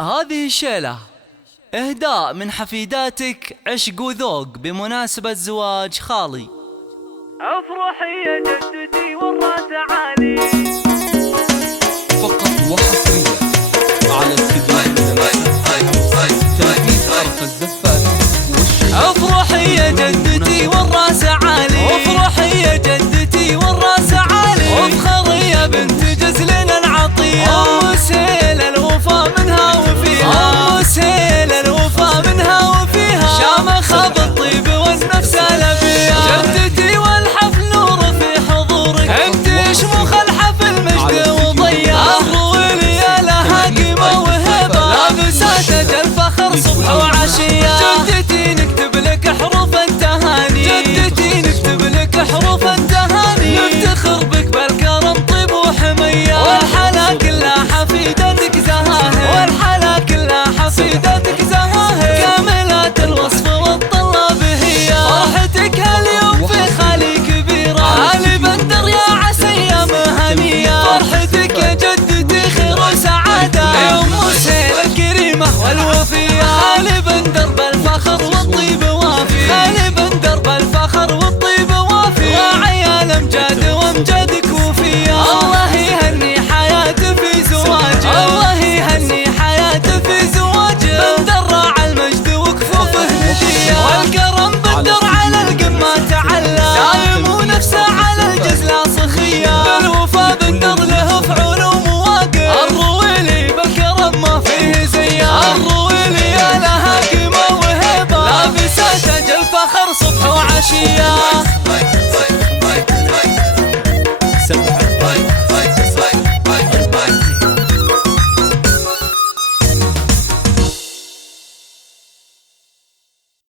هذه الشيلة إهداء من حفيداتك عشق وذوق بمناسبة زواج خالي. افرحي يا جدتي والراس عالي، فقط وحصريا على استديو تنفيذ أرخ الزفات. افرحي يا جدتي والراس عالي، افرحي يا جدتي والراس عالي، وافخري يا بنت جزلنا العطية، ام سهيل الوفا منها وفيها، ام سهيل الوفا منها وفيها، شامخة بالطيب والنفس الابية، جدتي والحفل نور في حضورك، انت شموخ الحفل مجد وضياء، الرويل يا لها قيمة وهبة، لابسات اجل فخر صبح وعشية، جدتي نكتب لك حروف التهاني، جدتي نكتب لك حروف التهاني، نفتخر بك بالكرم طيب وحمية، والحلا كلها حفيدتك زهاهر، والحلا كلها حفيدتك زهاهر، كاملات الوصف والطلاب هي، فرحتك هاليوم في خالي كبيرة، خالي بندر يا عسية مهنية، فرحتك يا جدتي خير وسعادة، يا ام سهيل الكريمة والوفية، خالي بندر بالفخر والطيب وافي، خالي بندر بالفخر والطيب وافي، وعيال امجاد وامجادك وفية، الله يهني حياته في زواجه، الله يهني حياته في زواجه، بندر راعى المجد وكفوفه هدية، والكرم بندر على القمة تعلى، دايم ونفسه على الجزلة صخية، بالوفا بندر له فعول ومواقف، الرويلي بالكرم ما فيه زيه، الرويلي يا لها قيمة وهبة، لابسات اجل فخر صبح وعشية.